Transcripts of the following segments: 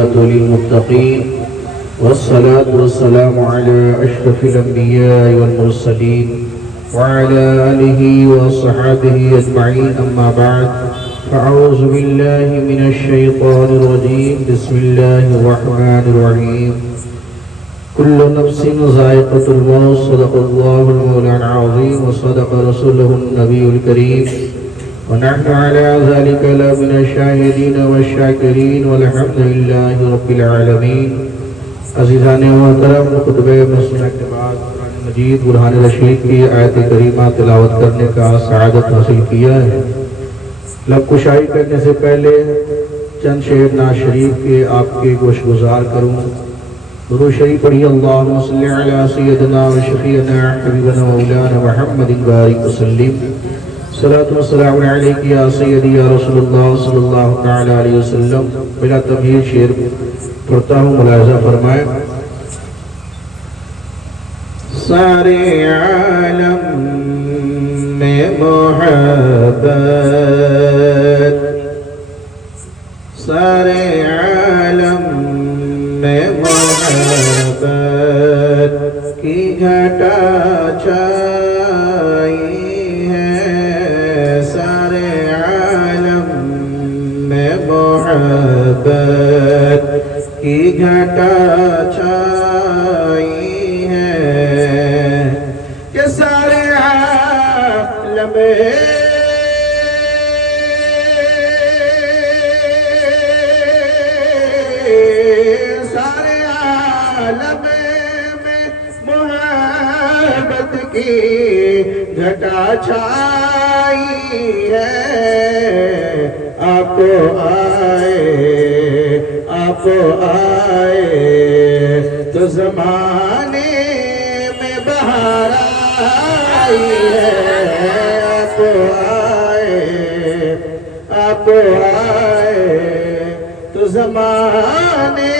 للمتقين والصلاة والسلام على أشرف الأنبياء والمرسلين وعلى آله وصحبه أجمعين أما بعد فأعوذ بالله من الشيطان الرجيم بسم الله الرحمن الرحيم كل نفس ذائقة الموت صدق الله المولى العظيم وصدق رسوله النبي الكريم ونحن على ذلك لمن الشاهدين والشاكرين والحمد لله رب العالمين. عزیزان محترم، خطبہ مسنہ کے بعد قرآن مجید برہان رشید کی آیت کریمہ تلاوت کرنے کا سعادت حاصل کیا ہے. لب کشائی کرنے سے پہلے چند شعر نعت شریف کے آپ کے گوش گزار کروں. درود شریف پڑھی. اللہم صلی علی سیدنا و شفیعنا حبیبنا مولانا محمد بارک وسلم. صلاۃ و سلام علیک یا سیدی یا رسول اللہ صلی اللہ تعالی علیہ وسلم. بلا تمہید شعر پڑھتا ہوں، ملاحظہ فرمائیں. سارے عالم میں محبت، سارے عالم میں محبت کی گھٹا چھائی ہے. سارے عالم میں محبت کی گھٹا چھائی ہے کہ سارے عالم میں محبت کی گھٹا چھائی ہے. آپ آئے تو زمانے میں بہار آئی ہے. آپ آئے تو زمانے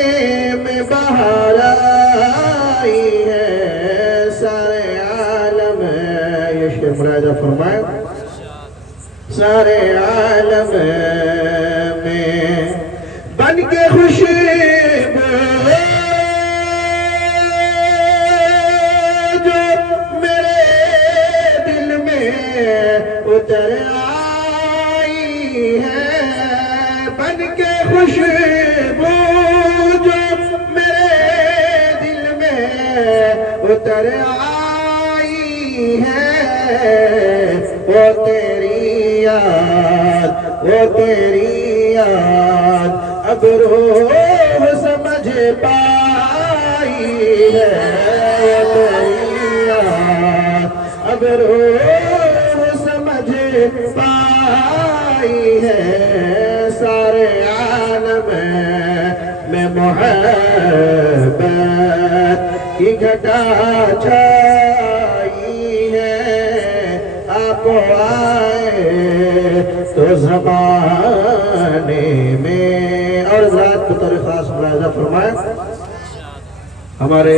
میں بہار آئی ہے. سارے عالم یہ شعر ملاحظہ فرمائے. سارے عالم میں بن کے خوشبو جو میرے دل میں اتر آئی ہے. بن کے خوشبو جو میرے دل میں اتر آئی ہے. وہ تیری یاد اب روح سمجھ پائی ہے. تیری یاد اب روح سمجھ پائی ہے. سارے عالم میں محبت کی گھٹا چھائی ہے. آپ آئے تو زمانے میں. اور ذات بطور خاص ملاحظہ فرمائیں. ہمارے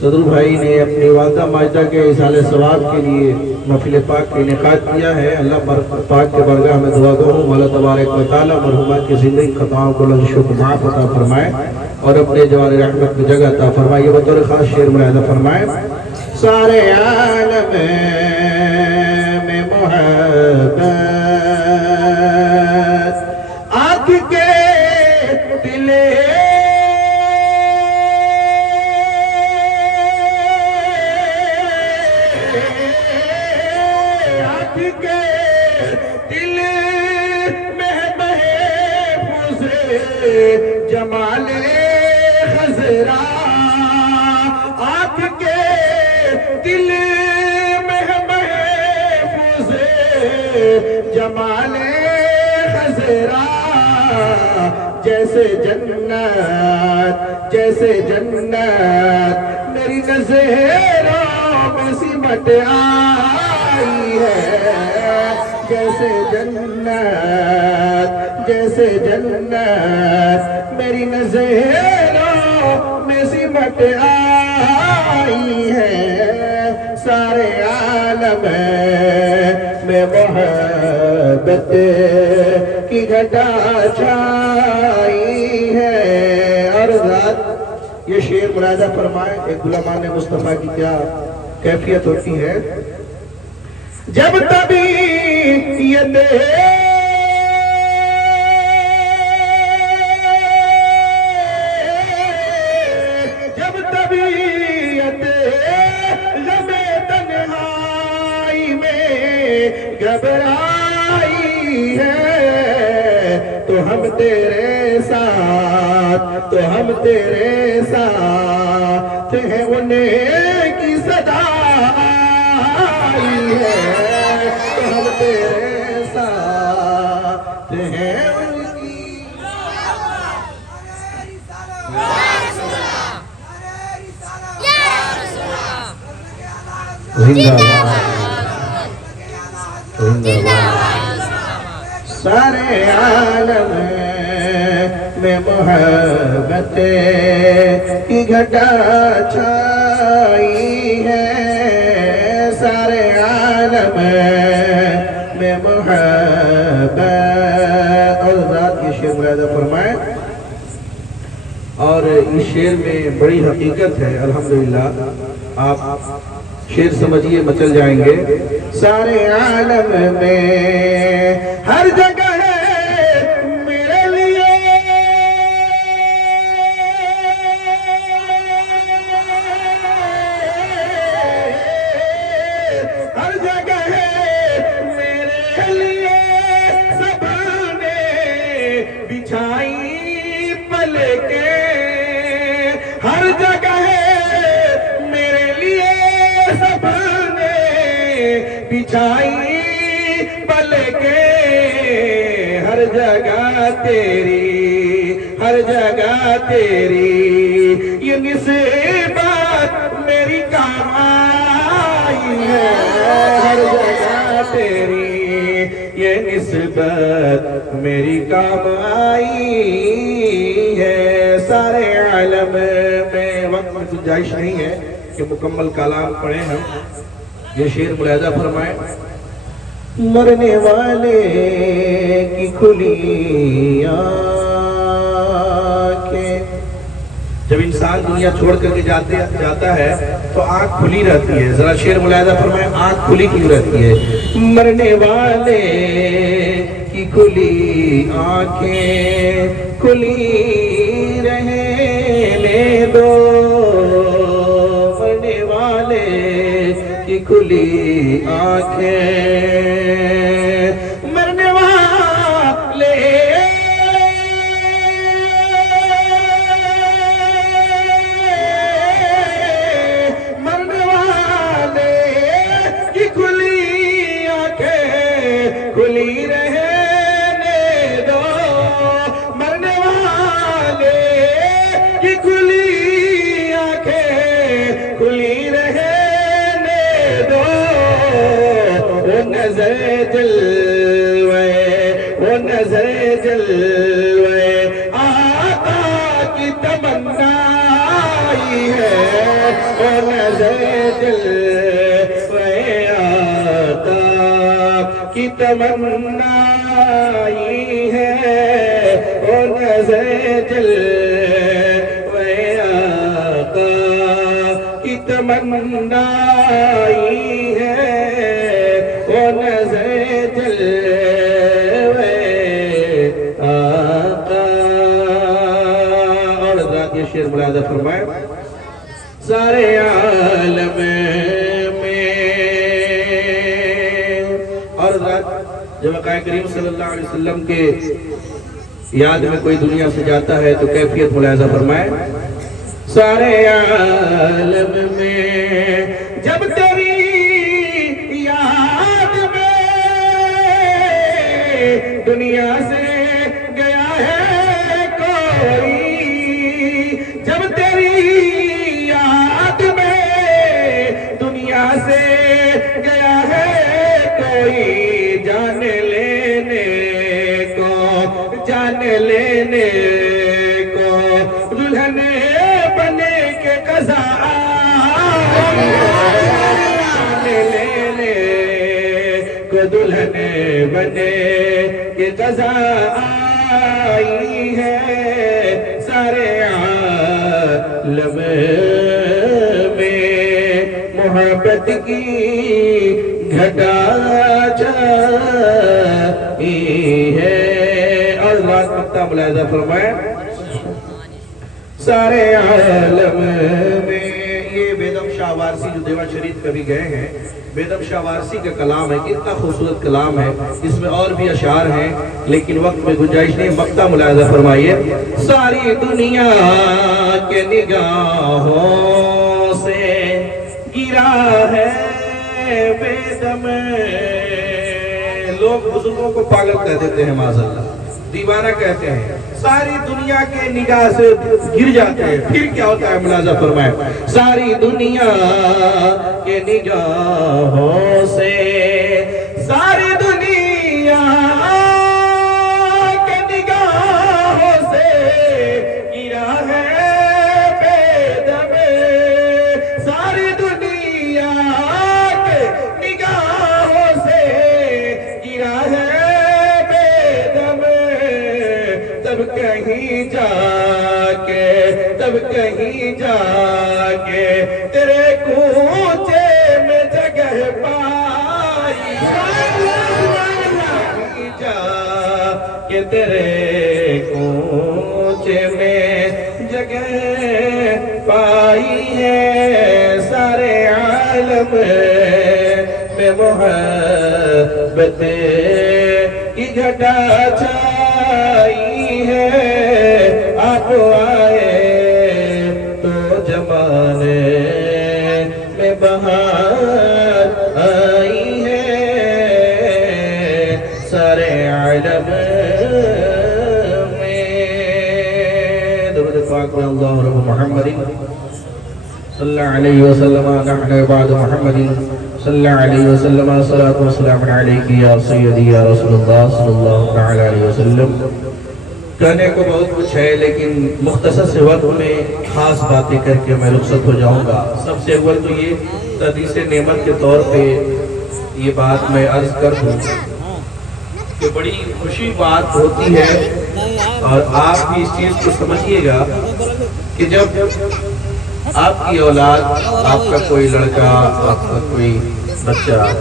صدر بھائی نے اپنی والدہ ماجدہ کے اصال ثواب کے لیے محفل پاک کا انعقاد کیا ہے. اللہ پاک کے برگاہ میں دعا گو ہوں اللہ تبارک و تعالی مرحومات کی زندگی خطاؤں کو لغزش و معاف عطا فرمائے اور اپنے جوار رحمت میں جگہ عطا فرمائے. یہ بطور خاص شعر ملاحظہ فرمائیں. سارے عالم میں محبت آنکھ کے تلے آنکھ کے دل میں محفوظ جمال خضرا. آنکھ کے دل میں محفوظ جمال خضرا. جیسے جنت میری نظروں میں سمٹ آئی ہے. جیسے جنت میری نظروں میں سمٹ آئی ہے. سارے عالم میں محبت کی گھٹا چھائی ہے۔ اور ذات یہ شعر ملاحظہ فرمائے ایک غلامان مصطفیٰ کی کیا کیفیت ہوتی ہے۔ جب طبیعت گھبرائی ہے تو ہم تیرے ساتھ، تو ہم تیرے ساتھ ہیں، انہیں کی صدا آئی ہے تو ہم تیرے ساتھ ہیں، ان کی سارے عالم میں محبت کی گھٹا چھائی ہے۔ سارے عالم میں محبت، اور ذات یہ شعر ملاحظہ فرمائے، اور اس شعر میں بڑی حقیقت ہے۔ الحمدللہ آپ شعر سمجھیے مچل جائیں گے۔ سارے عالم میں ہر جگہ ہے میرے لیے، ہر جگہ ہے میرے لیے، سب نے بچھائی پلکیں، ہر جگہ ہے میرے لیے، سب نے بچھائی پلکیں، ہر جگہ تیری، ہر جگہ تیری یہ نسبت میری کام آئی ہے، ہر جگہ تیری یہ نسبت میری کام آئی ہے۔ سارے عالم میں وقت میں گنجائش نہیں ہے کہ مکمل کلام پڑھیں ہم، یہ شعر ملاحظہ فرمائیں۔ مرنے والے کی کھلی آنکھیں، جب انسان دنیا چھوڑ کر کے جاتا ہے تو آنکھ کھلی رہتی ہے، ذرا شعر ملاحظہ فرمائیں، آنکھ کھلی کیوں رہتی ہے؟ مرنے والے کی کھلی آنکھیں کھلی رہنے دو، مرنے والے کی کھلی آنکھیں، مرنے والے کی کھلی آنکھیں کھلی رہنے دو، مرنے والے کی کھلی آنکھیں کھلی رہنے دو، وہ نظر جلوے، وہ نظر جلوے آقا کی تمنا آئی ہے، وہ نظر جلوے آقا کی تمنا آئی ہے، وہ نظر جلوے آقا کی تمنا آئی ہے، وہ نظر جلوے آقا۔ اور ذات یہ شعر ملاحظہ فرمائے۔ سارے عالم میں، اور ذات جب آقا کریم صلی اللہ علیہ وسلم کے یاد میں کوئی دنیا سے جاتا ہے تو کیفیت ملاحظہ فرمائے۔ سارے عالم میں جب تیری یاد میں دنیا سے گیا ہے کوئی، جب تیری یاد میں دنیا سے گیا ہے کوئی، جان لینے کو، جان لینے کو دلہن بنے کے قضا آئی ہے، جان لینے کو دلہن بنے بنے یہ قضا آئی ہے سارے عالم میں محبت کی گھٹا چھائی ہے اور رات مقطع ملاحظہ فرمائے سارے عالم میں یہ بیدم شاہ وارسی جو دیوان شریف کبھی گئے ہیں بیدم شاہ وارسی کا کلام ہے کتنا خوبصورت کلام ہے اس میں اور بھی اشعار ہیں لیکن وقت میں گنجائش نہیں مقطع ملاحظہ فرمائیے ساری دنیا کے نگاہوں سے گرا ہے بیدم لوگ بزرگوں کو پاگل کہہ دیتے ہیں معاذاللہ دیوانہ کہتے ہیں ساری دنیا کے نگاہ سے گر جاتے ہیں پھر کیا ہوتا ہے ملاحظہ فرمائے ساری دنیا کے نگاہوں سے ساری دنیا کے نگاہوں سے گرا ہے بیدم ساری دنیا کے نگاہوں سے گرا ہے تب کہیں جا کے تیرے کوچے میں جگہ پائی کہیں جا کے تیرے کوچے میں جگہ پائی ہے سارے عالم میں محبت کی گھٹا چھائی ہے آپ آئے تو زمانے میں بہار آئی ہے سارے عالم میں درود پاک میں اللہ رب محمد صلی اللہ علیہ وسلم نحن بعد محمد صلی اللہ علیہ وسلم صلاۃ و سلام علیک یا سیدی یا رسول اللہ صلی اللہ علیہ وسلم کہنے کو بہت کچھ ہے لیکن مختصر سے وقت میں خاص باتیں کر کے میں رخصت ہو جاؤں گا سب سے اول تو یہ تحدیث نعمت کے طور پہ یہ بات میں عرض کر دوں کہ بڑی خوشی بات ہوتی ہے اور آپ بھی اس چیز کو سمجھیے گا کہ جب آپ کی اولاد آپ کا کوئی لڑکا آپ کا کوئی بچہ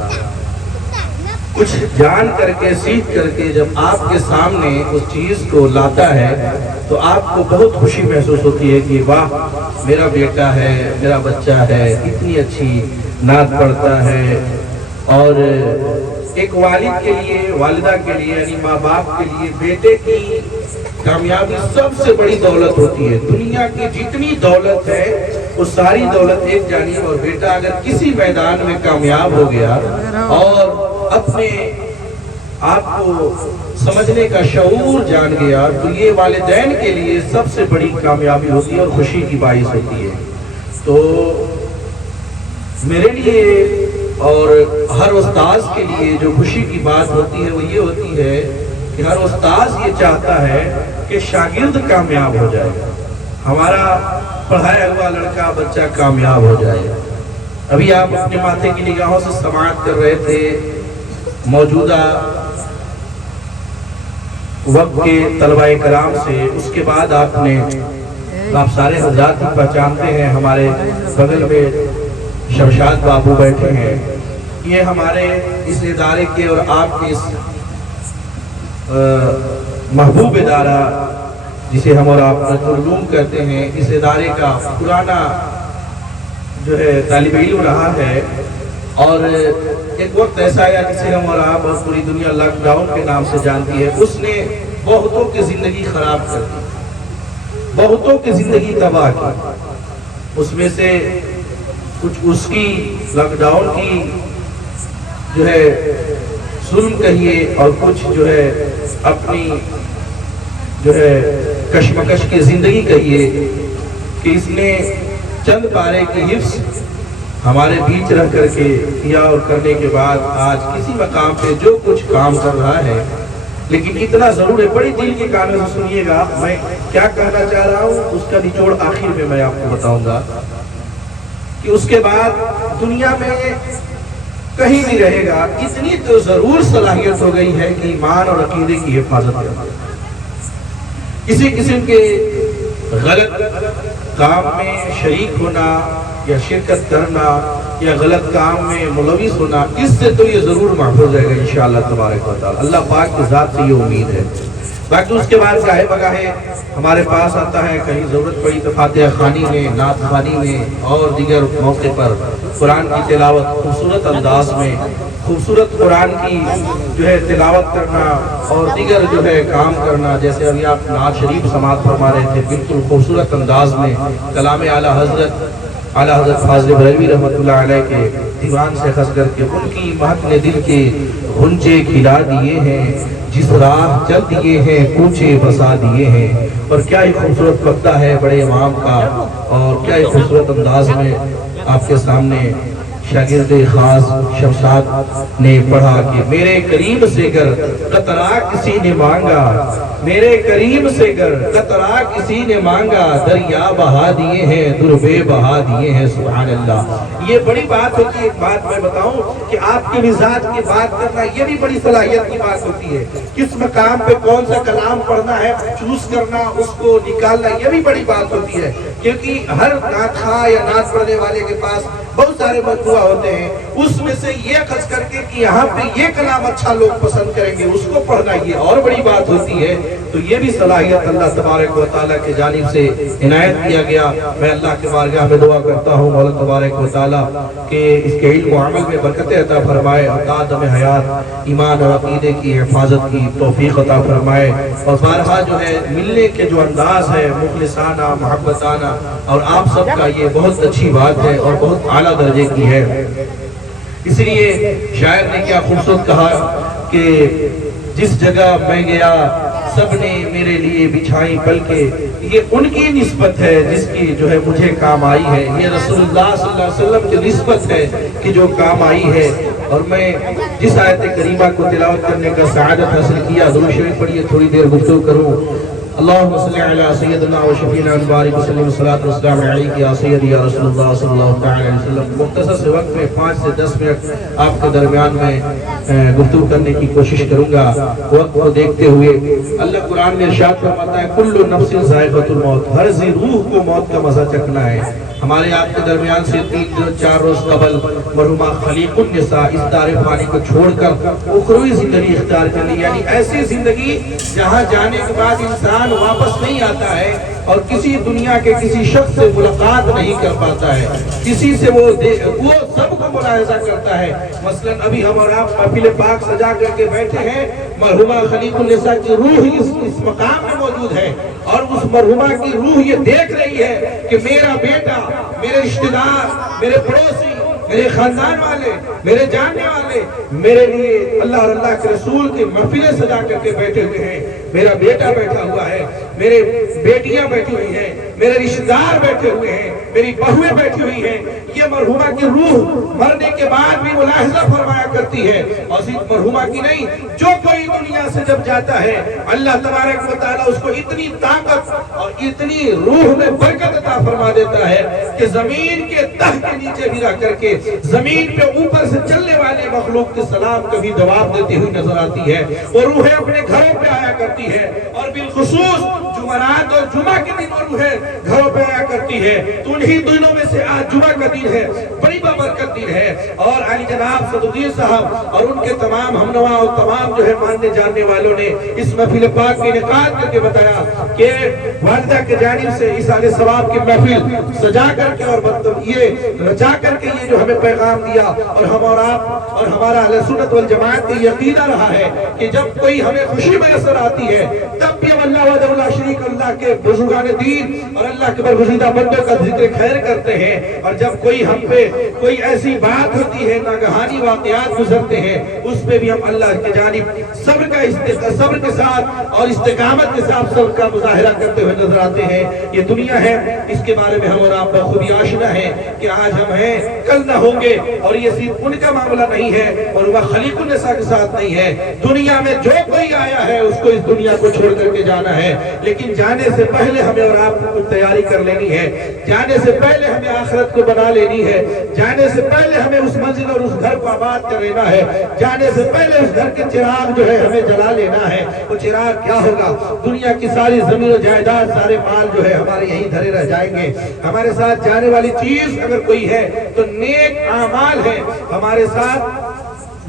کچھ جان کر کے سیکھ کر کے جب آپ کے سامنے اس چیز کو لاتا ہے تو آپ کو بہت خوشی محسوس ہوتی ہے کہ واہ میرا بیٹا ہے میرا بچہ ہے اتنی اچھی نعت پڑھتا ہے اور ایک والد کے لیے والدہ کے لیے یعنی ماں باپ کے لیے بیٹے کی کامیابی سب سے بڑی دولت ہوتی ہے دنیا کی جتنی دولت ہے وہ ساری دولت ایک جانب اور بیٹا اگر کسی میدان میں کامیاب ہو گیا اور اپنے آپ کو سمجھنے کا شعور جان گیا تو یہ والدین کے لیے سب سے بڑی کامیابی ہوتی ہے اور خوشی کی باعث ہوتی ہے تو میرے لیے اور ہر استاذ کے لیے جو خوشی کی بات ہوتی ہے وہ یہ ہوتی ہے کہ ہر استاذ یہ چاہتا ہے کہ شاگرد کامیاب ہو جائے ہمارا پڑھایا ہوا لڑکا بچہ کامیاب ہو جائے ابھی آپ اپنے ماتھے کی نگاہوں سے سماعت کر رہے تھے موجودہ وقت کے طلبہ کرام سے اس کے بعد آپ سارے حضرات ہی پہچانتے ہیں ہمارے بغل میں شمشاد بابو بیٹھے ہیں یہ ہمارے اس ادارے کے اور آپ کے اس محبوب ادارہ جسے ہم اور آپ علوم کرتے ہیں اس ادارے کا پرانا جو ہے طالب علم رہا ہے اور ایک وقت ایسا آیا جسے ہم اور آپ اور پوری دنیا لاک ڈاؤن کے نام سے جانتی ہے اس نے بہتوں کی زندگی خراب کر دی بہتوں کی زندگی تباہ کی اس میں سے کچھ اس کی لاک ڈاؤن کی جو ہے ظلم کہیے اور کچھ جو ہے اپنی جو ہے کشمکش کی زندگی کہیے کہ اس نے چند پارے کی حفظ ہمارے بیچ رہ کر کے کیا اور کرنے کے بعد آج کسی مقام پہ جو کچھ کام کر رہا ہے لیکن اتنا ضرور ہے بڑی دل کے کانوں سے سنیے گا میں کیا کہنا چاہ رہا ہوں اس کا نچوڑ آخر میں آپ کو بتاؤں گا کہ اس کے بعد دنیا میں کہیں بھی رہے گا، اتنی تو ضرور صلاحیت ہو گئی ہے کہ ایمان اور عقیدے کی حفاظت کرنا۔ کسی قسم کے غلط کام میں شریک ہونا یا شرکت کرنا یا غلط کام میں ملوث ہونا، اس سے تو یہ ضرور محفوظ رہے گا انشاءاللہ تبارک و تعالی۔ اللہ پاک کی ذات سے یہ امید ہے۔ باقی اس کے بعد گاہے بگاہے ہمارے پاس آتا ہے، کہیں ضرورت پڑی تو فاتحہ خوانی میں، نعت خوانی میں اور دیگر موقع پر قرآن کی تلاوت خوبصورت انداز میں، خوبصورت قرآن کی جو ہے تلاوت کرنا اور دیگر جو ہے کام کرنا، جیسے ابھی آپ نعت شریف سماعت فرما رہے تھے، بالکل خوبصورت انداز میں کلام اعلیٰ حضرت فاضل بریلوی رحمۃ اللہ علیہ کے دیوان سے خس کر کے ان کی مہک نے دل کے غنچے کھلا دیے ہیں، جس راہ چل دیے ہیں کوچے بسا دیے ہیں۔ اور کیا ہی خوبصورت وقتہ ہے بڑے امام کا، اور کیا ہی خوبصورت انداز میں آپ کے سامنے شاگرد خاص شمشاد نے پڑھا کہ میرے کریم سے گر قطرہ کسی نے مانگا، میرے کریم سے گر قطرہ کسی نے مانگا، دریا بہا دیے ہیں دربے بہا دیے ہیں۔ سبحان اللہ، یہ بڑی بات ہوتی ہے۔ ایک بات میں بتاؤں کہ آپ کے مزاج کی بات کرنا یہ بھی بڑی صلاحیت کی بات ہوتی ہے۔ کس مقام پہ کون سا کلام پڑھنا ہے چوز کرنا، اس کو نکالنا، یہ بھی بڑی بات ہوتی ہے، کیونکہ ہر نعت خواہ یا نعت پڑھنے والے کے پاس بہت سارے مجموعہ ہوتے ہیں، اس میں سے یہ خرچ کر کے کہ یہاں پہ یہ کلام اچھا لوگ پسند کریں گے، اس کو پڑھنا یہ اور بڑی بات ہوتی ہے۔ تو یہ بھی صلاحیت اللہ تبارک و تعالیٰ کے جانب سے عنایت کیا گیا۔ میں اللہ کے بارگاہ میں دعا کرتا ہوں مولا تبارک و تعالیٰ کہ اس کے علم و عمل میں برکت عطا فرمائے، عطا حیات، ایمان اور عقیدے کی حفاظت کی توفیق عطا فرمائے، اور بارہا جو ہے ملنے کے جو انداز ہے مخلصانہ محبتانہ، اور آپ سب کا یہ بہت اچھی بات ہے اور بہت اعلیٰ درجے کی ہے۔ اس لیے شاعر نے کیا خوبصورت کہا کہ جس جگہ میں گیا سب نے میرے لیے بچھائی پلکیں، یہ ان کی نسبت ہے جس کی جو ہے مجھے کام آئی ہے، یہ رسول اللہ صلی اللہ علیہ وسلم کی نسبت ہے کہ جو کام آئی ہے۔ اور میں جس آیت کریمہ کو تلاوت کرنے کا سعادت حاصل کیا، درود شریف پڑھیے، تھوڑی دیر گفتگو کروں۔ اللہم صلی علی سیدنا و شفیعنا مبارک وسلم والصلاة والسلام علیک یا سیدی یا رسول اللہ صلی اللہ علیہ وسلم۔ مختصر سے وقت میں 5 سے 10 منٹ آپ کے درمیان میں گفتگو کرنے کی کوشش کروں گا وقت کو دیکھتے ہوئے۔ اللہ قرآن میں ارشاد فرماتا ہے کل نفس ذائقۃ الموت، ہر ذی روح کو موت کا مزہ چکھنا ہے۔ ہمارے آپ کے درمیان سے 3-4 روز قبل مرحومہ خلیق النساء اس دار فانی کو چھوڑ کر اخروی زندگی اختیار کر لی، یعنی ایسی زندگی جہاں جانے کے بعد انسان واپس نہیں آتا ہے اور کسی دنیا کے کسی شخص سے ملاقات نہیں کر پاتا ہے، کسی سے وہ سب کو ملاحظہ کرتا ہے۔ مثلا ابھی ہم اور آپ محفل پاک سجا کر کے بیٹھے ہیں، مرحومہ خلیق النساء کی روح اس مقام میں موجود ہے، اور اس مرحومہ کی روح یہ دیکھ رہی ہے کہ میرا بیٹا، میرے رشتہ دار، میرے پڑوسی، میرے خاندان والے، میرے جاننے والے میرے لیے اللہ اور اللہ کے رسول کی محفلیں سجا کر کے بیٹھے ہوئے ہیں، میرا بیٹا بیٹھا ہوا ہے، میرے بیٹیاں بیٹھی ہوئی ہیں، میرے رشتہ دار بیٹھے ہوئے ہیں، میری بہویں بیٹھی ہوئی ہیں۔ یہ مرحومہ کی روح مرنے کے بعد بھی ملاحظہ فرمایا کرتی ہے، اور صرف مرحومہ کی نہیں، جو کوئی دنیا سے جب جاتا ہے اللہ تبارک و تعالیٰ اس کو اتنی طاقت اور اتنی روح میں برکت عطا فرما دیتا ہے کہ زمین کے تہ کے نیچے گرا کر کے زمین پہ اوپر سے چلنے والے مخلوق کے سلام کبھی جواب دیتی ہوئی نظر آتی ہے، اور روحیں اپنے گھروں پہ آیا کرتی ہے، اور بالخصوص جمعرات اور جمعہ کے دن روحیں گھروں پہ آیا کرتی ہے۔ تو انہی دنوں میں سے آج جمعہ کا دن ہے، بڑی بابرکت دن ہے، اور علی جناب صدوقی صاحب اور ان کے تمام ہمنوا اور تمام جو ہے ماننے جاننے والوں نے اس محفل پاک کے انعقاد کر کے بتایا کہ والدہ کے جانب سے اس عالی ثواب کی محفل سجا کر کے اور یہ رچا کر کے یہ جو ہمیں پیغام دیا، اور ہم اور آپ اور ہمارا اہل سنت والجماعت کا عقیدہ رہا ہے کہ جب کوئی ہمیں خوشی میسر آتی ہے تب بھی ہم اللہ وحدہ لا شریک اللہ کے بزرگان دین اور اللہ کے برگزیدہ بندوں کا ذکر خیر کرتے ہیں، اور جب کوئی ہم پہ کوئی ایسی بات ہوتی ہے، ناگہانی واقعات گزرتے ہیں، اس پہ بھی ہم اللہ کی جانب صبر کے ساتھ اور استقامت کے ساتھ صبر کا مظاہرہ کرتے ہوئے نظر آتے ہیں۔ یہ دنیا ہے، اس کے بارے میں ہم اور آپ بخوبی آشنا ہے کہ آج ہم ہیں کل نہ ہوں گے، اور یہ صرف ان کا معاملہ نہیں ہے اور وہ خلیق النساء کے ساتھ نہیں ہے، دنیا میں جو کوئی آیا ہے اس کو اس دنیا کو چھوڑ کر کے جانا ہے، لیکن لیکن جانے سے پہلے ہمیں اور آپ کو کچھ تیاری کر لینی ہے، جانے سے پہلے ہمیں آخرت کو بنا لینی ہے، جانے سے پہلے ہمیں اس منزل اور اس گھر کو آباد کر لینا ہے، جانے سے پہلے اس گھر کے چراغ جو ہے ہمیں جلا لینا ہے۔ وہ چراغ کیا ہوگا؟ دنیا کی ساری زمین و جائیداد، سارے مال جو ہے ہمارے یہیں دھرے رہ جائیں گے۔ ہمارے ساتھ جانے والی چیز اگر کوئی ہے تو نیک اعمال ہے، ہمارے ساتھ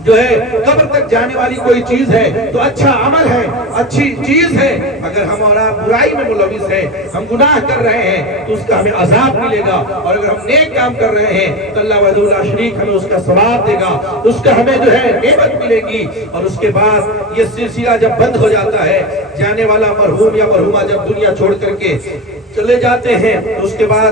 جو ہے قبر تک جانے والی کوئی چیز ہے تو اچھا عمل ہے، اچھی چیز ہے۔ اگر ہم اور آپ برائی میں ملوث ہیں، ہم گناہ کر رہے ہیں تو اس کا ہمیں عذاب ملے گا، اور اگر ہم نیک کام کر رہے ہیں تو اللہ وحدہ لا شریک ہمیں اس کا ثواب دے گا، اس کا ہمیں جو ہے نعمت ملے گی۔ اور اس کے بعد یہ سلسلہ جب بند ہو جاتا ہے، جانے والا مرحوم یا مرحومہ جب دنیا چھوڑ کر کے چلے جاتے ہیں تو اس کے بعد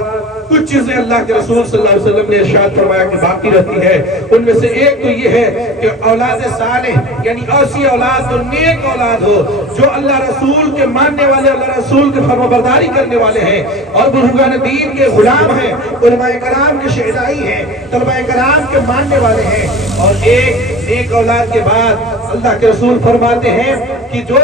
کچھ چیزیں اللہ کے رسول صلی اللہ علیہ وسلم نے ارشاد فرمایا کہ باقی رہتی ہے۔ ان میں سے ایک تو یہ ہے کہ اولاد صالح، یعنی ایسی اولاد جو نیک اولاد ہو، جو اللہ رسول کے ماننے والے، اللہ رسول کے فرمانبرداری کرنے والے ہیں، اور بزرگان دین کے غلام ہیں، علماء کرام کے شہدائی ہیں، طلباء کرام کے ماننے والے ہیں۔ اور ایک نیک اولاد کے بعد اللہ کے رسول فرماتے ہیں کہ جو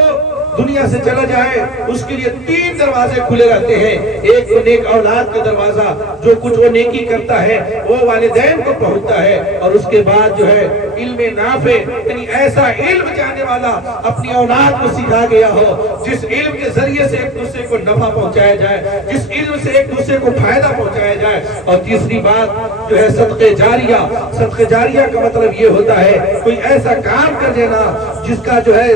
دنیا سے چلا جائے اس کے لیے 3 دروازے کھلے رہتے ہیں۔ ایک تو نیک اولاد کا دروازہ، جو کچھ وہ نیکی کرتا ہے وہ والدین کو پہنچتا ہے، اور اس کے بعد جو ہے علم نافع، یعنی ایسا علم جانے والا اپنی اولاد کو سکھا گیا ہو جس علم کے ذریعے سے ایک دوسرے کو نفع پہنچایا جائے، جس علم سے ایک دوسرے کو فائدہ پہنچایا جائے۔ اور تیسری بات جو ہے صدقہ جاریہ۔ صدقہ جاریہ کا مطلب یہ ہوتا ہے کوئی ایسا کام کر دینا جس کا جو ہے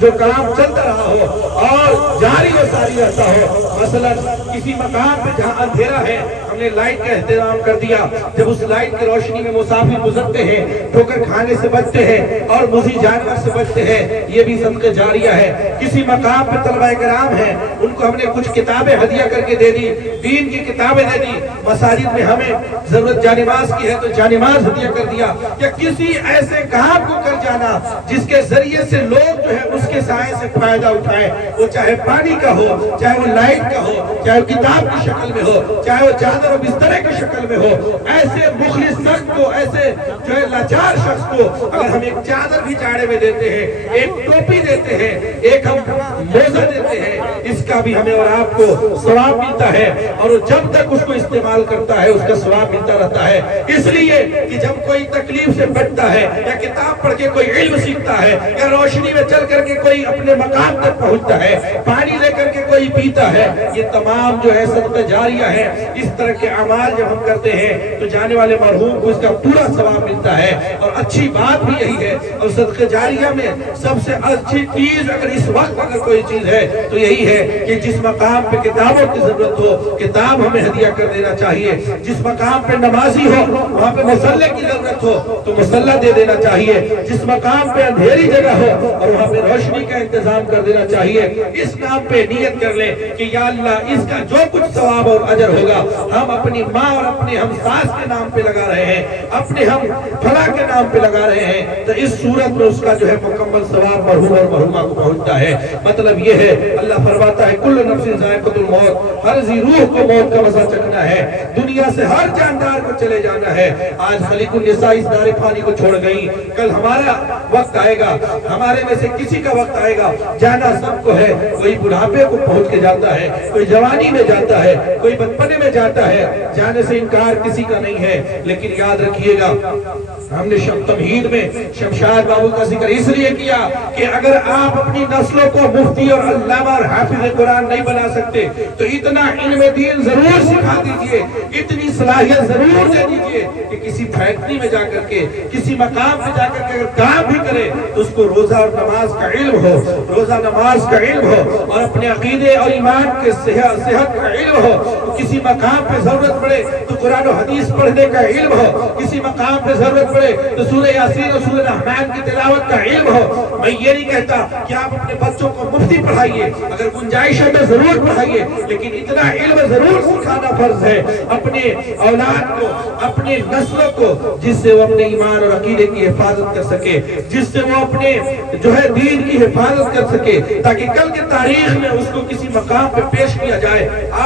جو کام چلتا رہا ہو اور جاری و ساری رہتا ہو۔ مثلا کسی مقام پہ جہاں اندھیرا ہے، ہم نے لائٹ کا اہتمام کر دیا، جب اس لائٹ کی روشنی میں مسافر گزرتے ہیں، ٹھوکر کھانے سے بچتے ہیں اور مضی جانور سے بچتے ہیں، یہ بھی صدقہ جاریہ ہے۔ کسی مقام پہ طلباء کرام ہیں، ان کو ہم نے کچھ کتابیں ہدیہ کر کے دے دی، دین کی کتابیں دے دی۔ مساجد میں ہمیں ضرورت جانماز کی ہے تو جانماز ہدیہ کر دیا، یا کسی ایسے کام کو کر جانا جس کے ذریعے سے لوگ جو ہے اس کے سائے سے فائدہ اٹھائے، وہ چاہے پانی کا ہو، چاہے وہ لائٹ کا ہو، چاہے وہ کتاب کی شکل میں ہو، چاہے وہ چادر و بسترے کی شکل میں ہو۔ ایسے مخلص شخص کو، ایسے جو ہے لاچار شخص کو اگر ہم ایک چادر بھی چاڑے میں دیتے ہیں، ایک ٹوپی دیتے ہیں، ایک ہم موزہ دیتے ہیں، اس کا بھی ہمیں اور آپ کو ثواب ملتا ہے، اور وہ جب تک اس کو استعمال کرتا ہے اس کا ثواب ملتا رہتا ہے۔ اس لیے کہ جب کوئی تکلیف سے بچتا ہے، یا کتاب پڑھ کے کوئی علم سیکھتا ہے، یا روشنی میں چل کر کے کوئی اپنے مقام تک پہنچتا ہے، پانی لے کر کے کوئی پیتا ہے، یہ تمام جو ہے صدقہ جاریہ ہے۔ اس طرح کے اعمال جب ہم کرتے ہیں تو جانے والے مرحوم کو اس کا پورا ثواب ملتا ہے۔ اور اچھی بات بھی یہی ہے، اور صدقہ جاریہ میں سب سے اچھی چیز اگر اس وقت اگر کوئی چیز ہے تو یہی ہے کہ جس مقام پہ کتابوں کی ضرورت ہو، کتاب ہمیں ہدیہ کر دینا چاہیے۔ جس مقام پہ نمازی ہو، وہاں پہ مصلی کی ضرورت ہو تو مصلی دے دینا چاہیے۔ جس مقام پہ اندھیری جگہ ہو اور وہاں پہ روشنی کا انتظام کر دینا چاہیے۔ اس کام پہ نیت کر لیں کہ یا اللہ اس کا جو کچھ ثواب اور اجر ہوگا ہم اپنی ماں اور اپنے ہم ساس کے نام پہ لگا رہے ہیں، اپنے ہم فلاں کے نام پہ لگا رہے ہیں، تو اس صورت میں اس کا جو ہے مکمل ثواب مرحوم اور مرحومہ کو پہنچتا ہے۔ مطلب یہ ہے، اللہ فرماتا ہے کل نفس ذائقۃ الموت، ہر ذی روح کو موت کا مزہ چکھنا ہے، دنیا سے ہر جاندار کو چلے جانا ہے۔ آج خلیق النساء اس دار فانی کو چھوڑ گئی، کل ہمارا وقت آئے گا، ہمارے میں سے کسی کا وقت آئے گا، جانا سب کو ہے۔ کوئی بڑھاپے کو پہنچ کے جاتا ہے، کوئی جوانی میں جاتا ہے، کوئی بچپنے میں جاتا ہے، جانے سے انکار کسی کا نہیں ہے۔ لیکن یاد رکھیے گا، ہم نے تمہید میں شمشاد بابو کا ذکر اس لیے کیا کہ اگر آپ اپنی نسلوں کو مفتی اور علامہ اور حافظ قرآن نہیں بنا سکتے تو اتنا علم دین ضرور سکھا دیجئے، اتنی صلاحیت ضرور دے دیجئے کہ کسی فیکٹری میں جا کر کے، کسی مقام پہ جا کر کے اگر کام بھی کرے تو اس کو روزہ اور نماز کا علم ہو، روزہ نماز کا علم ہو، اور اپنے عقیدے اور ایمان کے صحت کا علم ہو۔ کسی مقام پہ ضرورت پڑے تو قرآن و حدیث پڑھنے کا علم ہو، کسی مقام پہ ضرورت پڑے تو سورہ یاسین اور سورہ رحمان کی تلاوت کا علم ہو۔ میں یہ نہیں کہتا کہ آپ اپنے بچوں کو مفتی پڑھائیے، اگر گنجائش ہے تو ضرور پڑھائیے، لیکن اتنا علم ضرور سکھانا فرض ہے اپنے اولاد کو، اپنے نسلوں کو، جس سے وہ اپنے ایمان اور عقیدے کی حفاظت کر سکے، جس سے وہ اپنے جو ہے دین کی حفاظت کر سکے، تاکہ کل کی تاریخ میں اس کو کسی مقام پہ پیش کیا جائے۔